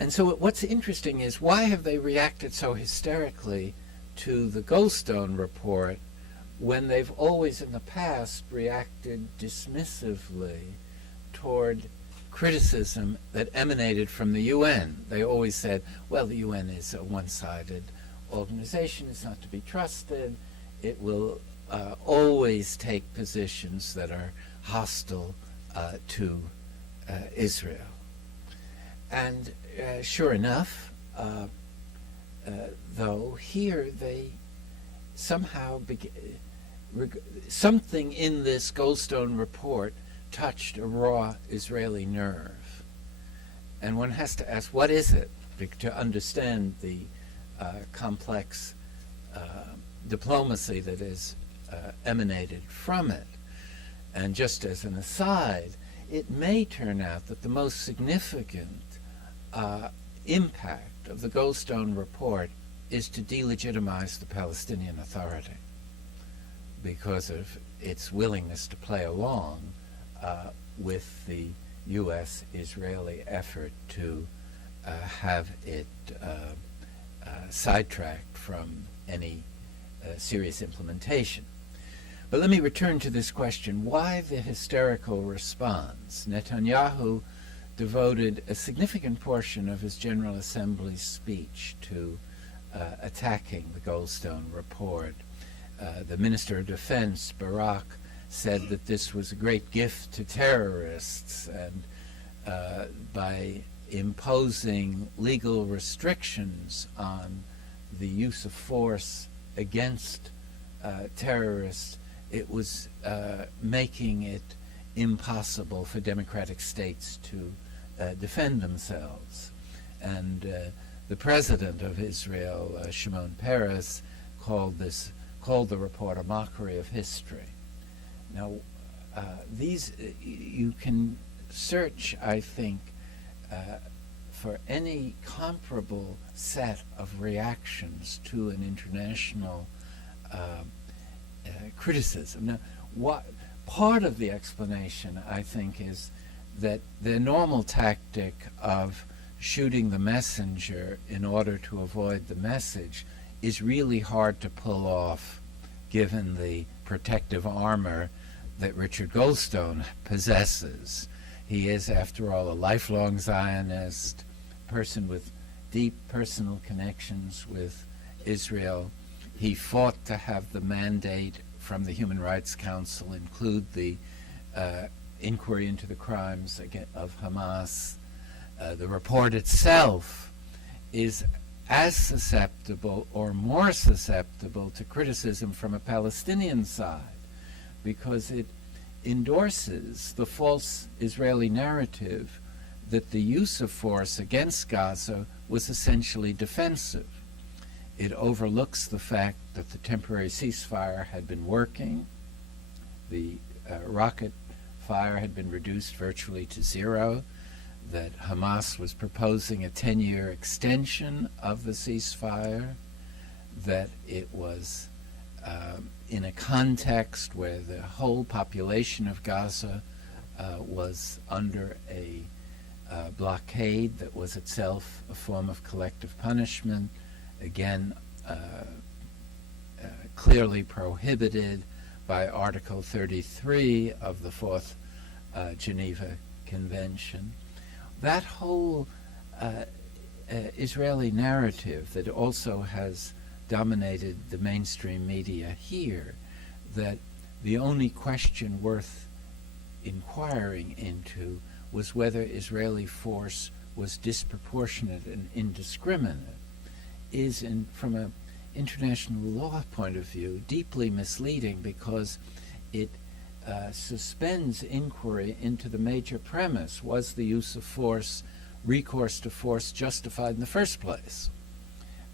And so what's interesting is, why have they reacted so hysterically to the Goldstone report when they've always in the past reacted dismissively toward criticism that emanated from the UN? They always said, well, the UN is a one-sided organization, it's not to be trusted, it will always take positions that are hostile to Israel. And sure enough, though, here they somehow something in this Goldstone report touched a raw Israeli nerve. And one has to ask, what is it, to understand the complex diplomacy that is emanated from it. And just as an aside, it may turn out that the most significant impact of the Goldstone report is to delegitimize the Palestinian Authority because of its willingness to play along with the U.S.-Israeli effort to have it sidetracked from any serious implementation. But let me return to this question. Why the hysterical response? Netanyahu devoted a significant portion of his General Assembly's speech to attacking the Goldstone report. The Minister of Defense, Barak, said that this was a great gift to terrorists, and by imposing legal restrictions on the use of force against terrorists, it was making it impossible for democratic states to defend themselves. And the president of Israel, Shimon Peres, called the report a mockery of history. Now, you can search, I think, for any comparable set of reactions to an international criticism. Now, part of the explanation, I think, is that the normal tactic of shooting the messenger in order to avoid the message is really hard to pull off, given the protective armor that Richard Goldstone possesses. He is, after all, a lifelong Zionist, person with deep personal connections with Israel. He fought to have the mandate from the Human Rights Council include the inquiry into the crimes of Hamas. The report itself is as susceptible or more susceptible to criticism from a Palestinian side because it endorses the false Israeli narrative that the use of force against Gaza was essentially defensive. It overlooks the fact that the temporary ceasefire had been working, the rocket fire had been reduced virtually to zero, that Hamas was proposing a 10-year extension of the ceasefire, that it was in a context where the whole population of Gaza was under a blockade that was itself a form of collective punishment, again clearly prohibited by Article 33 of the Fourth Geneva Convention. That whole Israeli narrative that also has dominated the mainstream media here, that the only question worth inquiring into was whether Israeli force was disproportionate and indiscriminate, is, from an international law point of view, deeply misleading because it suspends inquiry into the major premise: was the use of force, recourse to force, justified in the first place?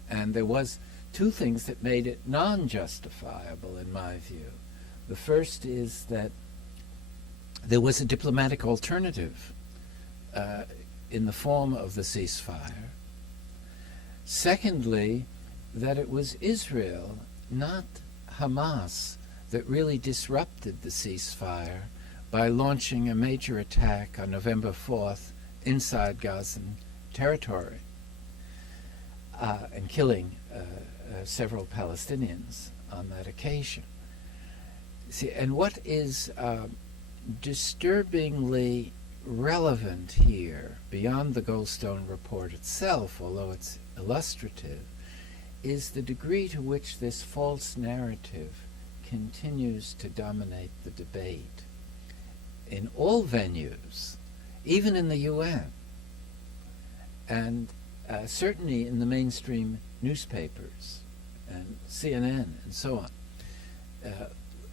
And there was two things that made it non-justifiable, in my view. The first is that there was a diplomatic alternative in the form of the ceasefire. Secondly, that it was Israel, not Hamas, that really disrupted the ceasefire by launching a major attack on November 4th inside Gazan territory and killing several Palestinians on that occasion. See, and what is disturbingly relevant here, beyond the Goldstone report itself, although it's illustrative, is the degree to which this false narrative continues to dominate the debate in all venues, even in the UN, and certainly in the mainstream newspapers and CNN and so on.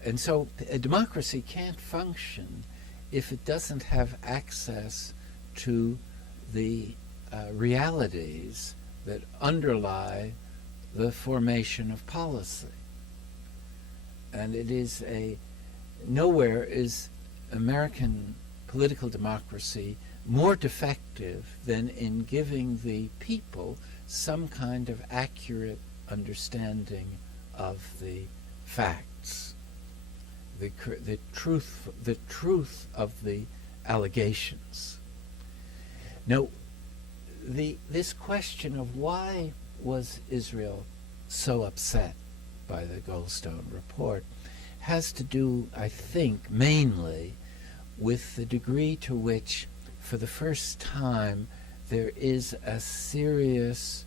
And so a democracy can't function if it doesn't have access to the realities that underlie the formation of policy. And it is nowhere is American political democracy more defective than in giving the people some kind of accurate understanding of the facts, the truth of the allegations. Now, this question of why was Israel so upset by the Goldstone report has to do, I think, mainly with the degree to which, for the first time, there is a serious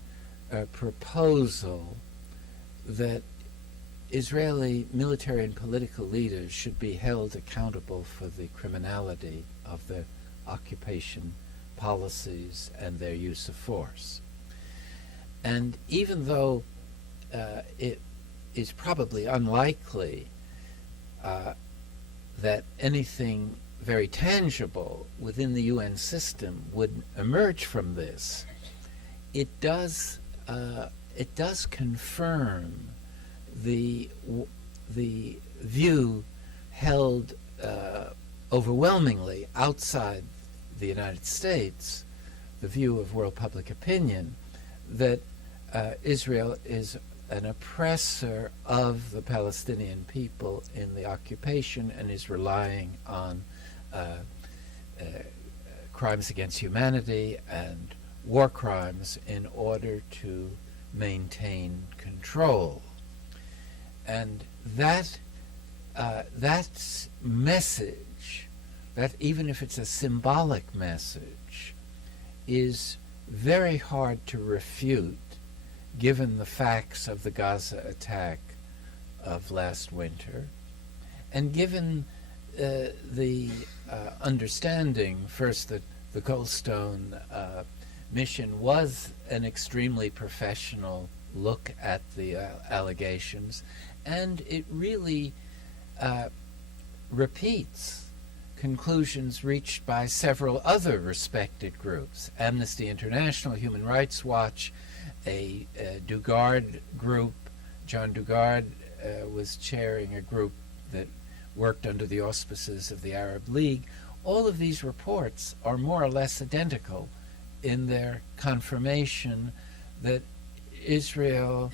proposal that Israeli military and political leaders should be held accountable for the criminality of the occupation policies and their use of force. And even though it is probably unlikely that anything very tangible within the UN system would emerge from this, it does confirm the view held overwhelmingly outside the United States, the view of world public opinion, that Israel is an oppressor of the Palestinian people in the occupation and is relying on crimes against humanity and war crimes in order to maintain control. And that message, that even if it's a symbolic message, is very hard to refute given the facts of the Gaza attack of last winter, and given the understanding, first, that the Goldstone mission was an extremely professional look at the allegations, and it really repeats conclusions reached by several other respected groups: Amnesty International, Human Rights Watch, a Dugard group. John Dugard was chairing a group that worked under the auspices of the Arab League. All of these reports are more or less identical in their confirmation that Israel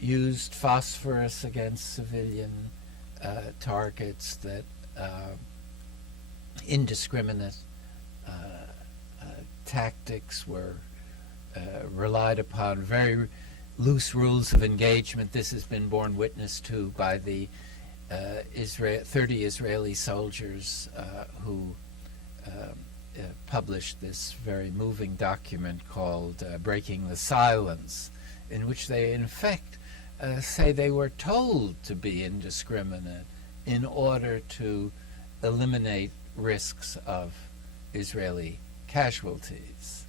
used phosphorus against civilian targets, that indiscriminate tactics were relied upon, very loose rules of engagement. This has been borne witness to by the 30 Israeli soldiers who published this very moving document called Breaking the Silence, in which they in effect say they were told to be indiscriminate in order to eliminate risks of Israeli casualties.